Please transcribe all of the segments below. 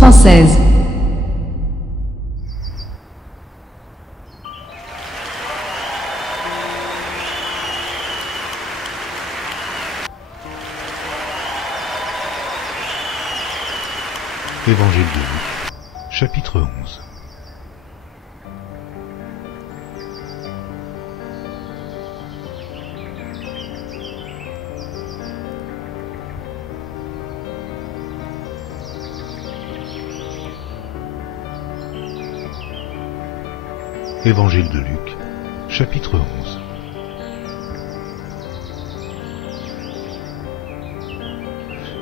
française. Évangile de Luc, chapitre 11. Évangile de Luc, chapitre 11.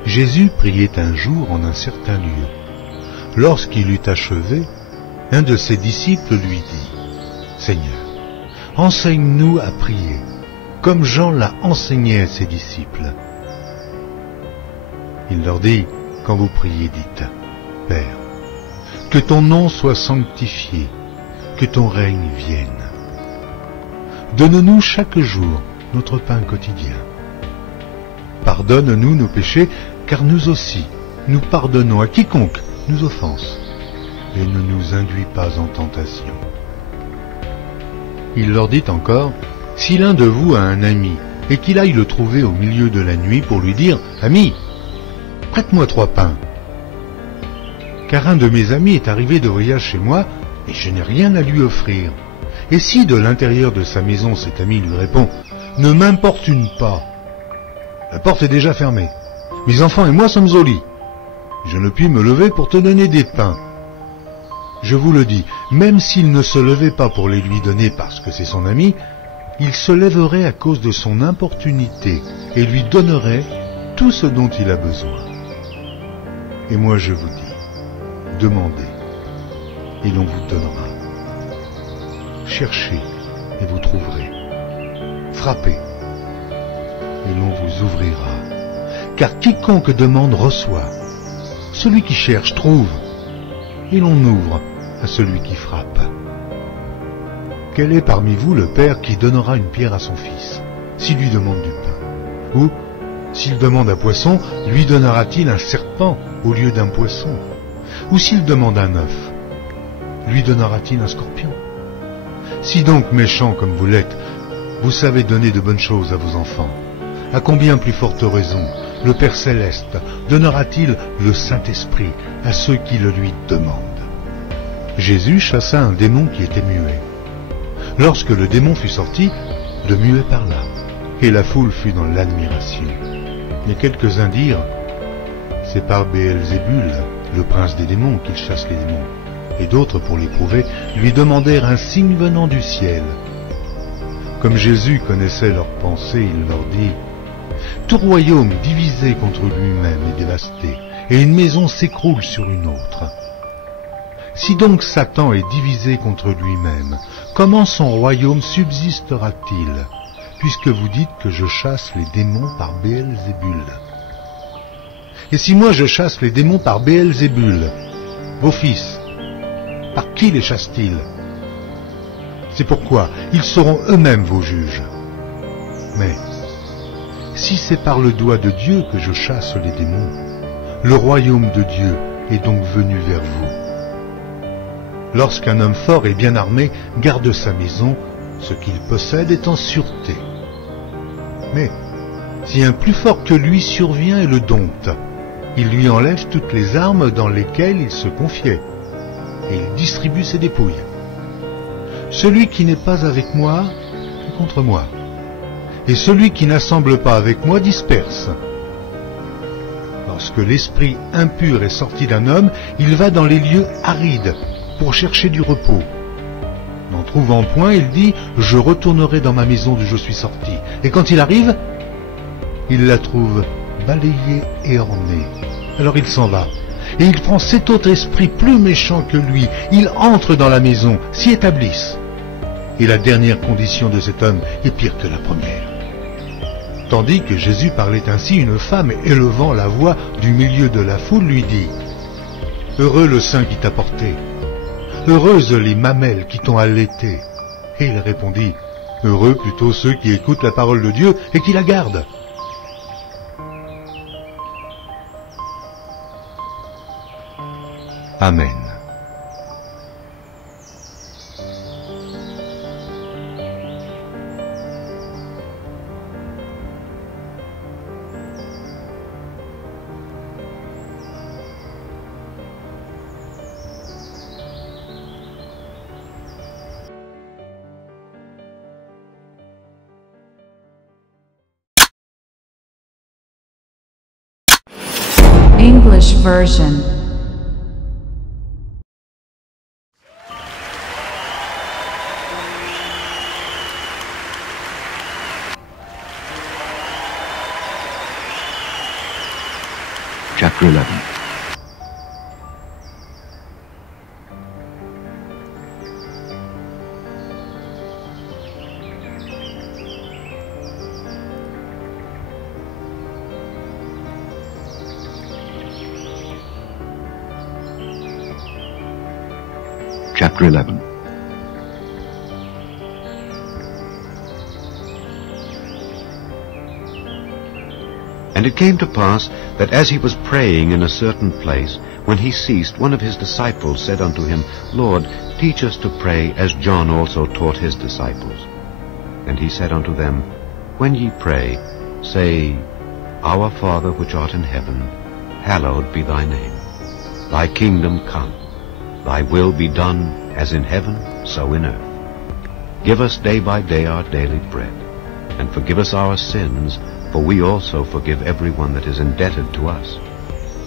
Jésus priait un jour en un certain lieu. Lorsqu'il eut achevé, un de ses disciples lui dit : « Seigneur, enseigne-nous à prier, comme Jean l'a enseigné à ses disciples. » Il leur dit : « Quand vous priez, dites : Père, que ton nom soit sanctifié, que ton règne vienne. Donne-nous chaque jour notre pain quotidien. Pardonne-nous nos péchés, car nous aussi, nous pardonnons à quiconque nous offense, et ne nous induis pas en tentation. » Il leur dit encore : « Si l'un de vous a un ami, et qu'il aille le trouver au milieu de la nuit pour lui dire : Ami, prête-moi 3 pains. Car un de mes amis est arrivé de voyage chez moi, et je n'ai rien à lui offrir. Et si de l'intérieur de sa maison cet ami lui répond : Ne m'importune pas, la porte est déjà fermée, mes enfants et moi sommes au lit, je ne puis me lever pour te donner des pains. Je vous le dis, même s'il ne se levait pas pour les lui donner parce que c'est son ami, il se lèverait à cause de son importunité et lui donnerait tout ce dont il a besoin. Et moi je vous dis, demandez, et l'on vous donnera. Cherchez, et vous trouverez. Frappez, et l'on vous ouvrira. Car quiconque demande reçoit. Celui qui cherche trouve, et l'on ouvre à celui qui frappe. Quel est parmi vous le père qui donnera une pierre à son fils, s'il lui demande du pain? Ou, s'il demande un poisson, lui donnera-t-il un serpent au lieu d'un poisson? Ou s'il demande un œuf, lui donnera-t-il un scorpion? Si donc, méchants comme vous l'êtes, vous savez donner de bonnes choses à vos enfants, à combien plus forte raison le Père Céleste donnera-t-il le Saint-Esprit à ceux qui le lui demandent? Jésus chassa un démon qui était muet. Lorsque le démon fut sorti, le muet parla, et la foule fut dans l'admiration. Mais quelques-uns dirent : C'est par Béelzébul, le prince des démons, qu'il chasse les démons. Et d'autres, pour l'éprouver, lui demandèrent un signe venant du ciel. Comme Jésus connaissait leurs pensées, il leur dit : Tout royaume divisé contre lui-même est dévasté, et une maison s'écroule sur une autre. Si donc Satan est divisé contre lui-même, comment son royaume subsistera-t-il, puisque vous dites que je chasse les démons par Béelzébul? Et si moi je chasse les démons par Béelzébul, vos fils, par qui les chassent-ils? C'est pourquoi ils seront eux-mêmes vos juges. Mais si c'est par le doigt de Dieu que je chasse les démons, le royaume de Dieu est donc venu vers vous. Lorsqu'un homme fort et bien armé garde sa maison, ce qu'il possède est en sûreté. Mais si un plus fort que lui survient et le dompte, il lui enlève toutes les armes dans lesquelles il se confiait, et il distribue ses dépouilles. Celui qui n'est pas avec moi est contre moi, et celui qui n'assemble pas avec moi disperse. Lorsque l'esprit impur est sorti d'un homme, il va dans les lieux arides pour chercher du repos. N'en trouvant point, il dit : Je retournerai dans ma maison d'où je suis sorti. Et quand il arrive, il la trouve balayée et ornée. Alors il s'en va. Et il prend 7 autres esprits plus méchants que lui. Ils entrent dans la maison, s'y établissent. Et la dernière condition de cet homme est pire que la première. Tandis que Jésus parlait ainsi, une femme, élevant la voix du milieu de la foule, lui dit : Heureux le sein qui t'a porté, heureuses les mamelles qui t'ont allaité. Et il répondit : Heureux plutôt ceux qui écoutent la parole de Dieu et qui la gardent. Amen. English version. Chapter 11. Chapter 11. And it came to pass that as he was praying in a certain place, when he ceased, one of his disciples said unto him, Lord, teach us to pray, as John also taught his disciples. And he said unto them, When ye pray, say, Our Father which art in heaven, hallowed be thy name. Thy kingdom come. Thy will be done, as in heaven, so in earth. Give us day by day our daily bread, and forgive us our sins, for we also forgive everyone that is indebted to us.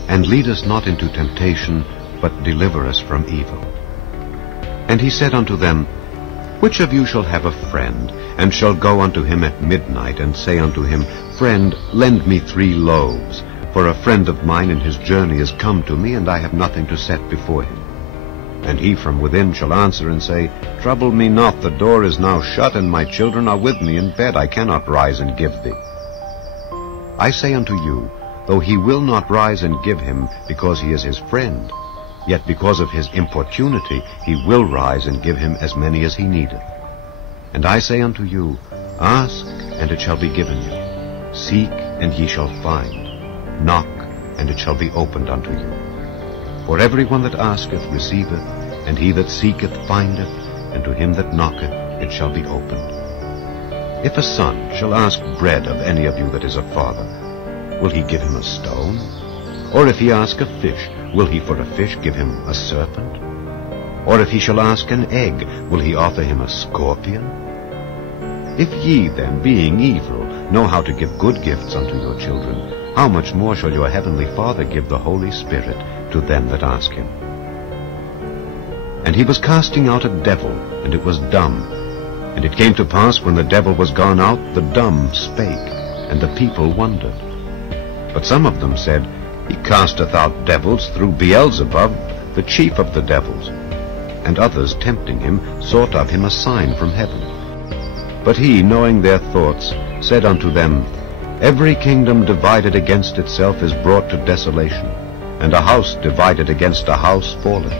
And lead us not into temptation, but deliver us from evil. And he said unto them, Which of you shall have a friend, and shall go unto him at midnight, and say unto him, Friend, lend me 3 loaves, for a friend of mine in his journey is come to me, and I have nothing to set before him. And he from within shall answer and say, Trouble me not, the door is now shut, and my children are with me in bed, I cannot rise and give thee. I say unto you, though he will not rise and give him, because he is his friend, yet because of his importunity he will rise and give him as many as he needeth. And I say unto you, Ask, and it shall be given you. Seek, and ye shall find. Knock, and it shall be opened unto you. For everyone that asketh receiveth, and he that seeketh findeth, and to him that knocketh it shall be opened. If a son shall ask bread of any of you that is a father, will he give him a stone? Or if he ask a fish, will he for a fish give him a serpent? Or if he shall ask an egg, will he offer him a scorpion? If ye then, being evil, know how to give good gifts unto your children, how much more shall your heavenly Father give the Holy Spirit to them that ask him? And he was casting out a devil, and it was dumb. And it came to pass, when the devil was gone out, the dumb spake, and the people wondered. But some of them said, He casteth out devils through Beelzebub, the chief of the devils. And others, tempting him, sought of him a sign from heaven. But he, knowing their thoughts, said unto them, Every kingdom divided against itself is brought to desolation, and a house divided against a house falleth.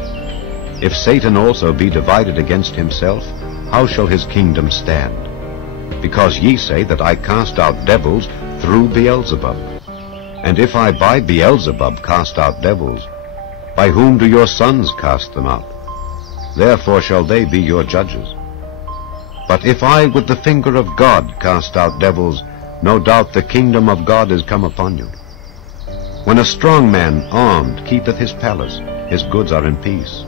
If Satan also be divided against himself, how shall his kingdom stand? Because ye say that I cast out devils through Beelzebub. And if I by Beelzebub cast out devils, by whom do your sons cast them out? Therefore shall they be your judges. But if I with the finger of God cast out devils, no doubt the kingdom of God is come upon you. When a strong man armed keepeth his palace, his goods are in peace.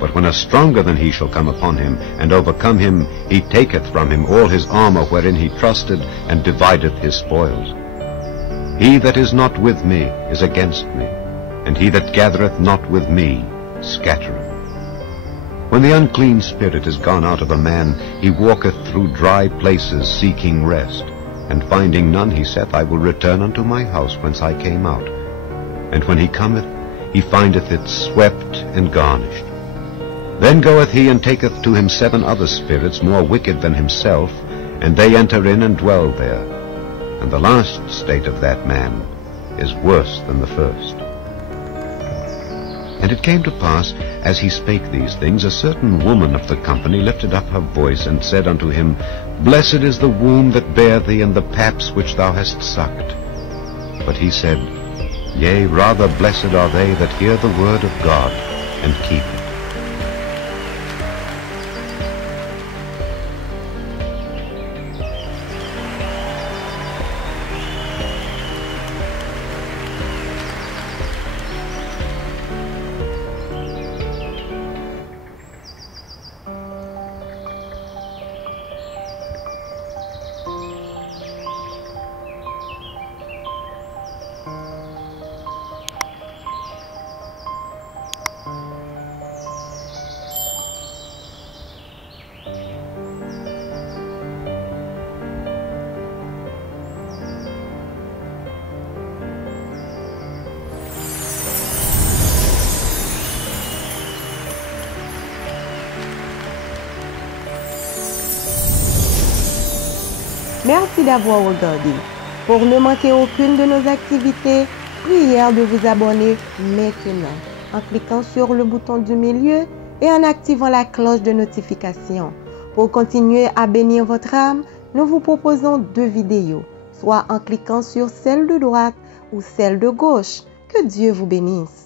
But when a stronger than he shall come upon him, and overcome him, he taketh from him all his armor wherein he trusted, and divideth his spoils. He that is not with me is against me, and he that gathereth not with me scattereth. When the unclean spirit is gone out of a man, he walketh through dry places seeking rest, and finding none, he saith, I will return unto my house whence I came out. And when he cometh, he findeth it swept and garnished. Then goeth he and taketh to him 7 other spirits more wicked than himself, and they enter in and dwell there. And the last state of that man is worse than the first. And it came to pass, as he spake these things, a certain woman of the company lifted up her voice, and said unto him, Blessed is the womb that bare thee, and the paps which thou hast sucked. But he said, Yea, rather blessed are they that hear the word of God, and keep it. Merci d'avoir regardé. Pour ne manquer aucune de nos activités, prière de vous abonner maintenant en cliquant sur le bouton du milieu et en activant la cloche de notification. Pour continuer à bénir votre âme, nous vous proposons 2 vidéos, soit en cliquant sur celle de droite ou celle de gauche. Que Dieu vous bénisse.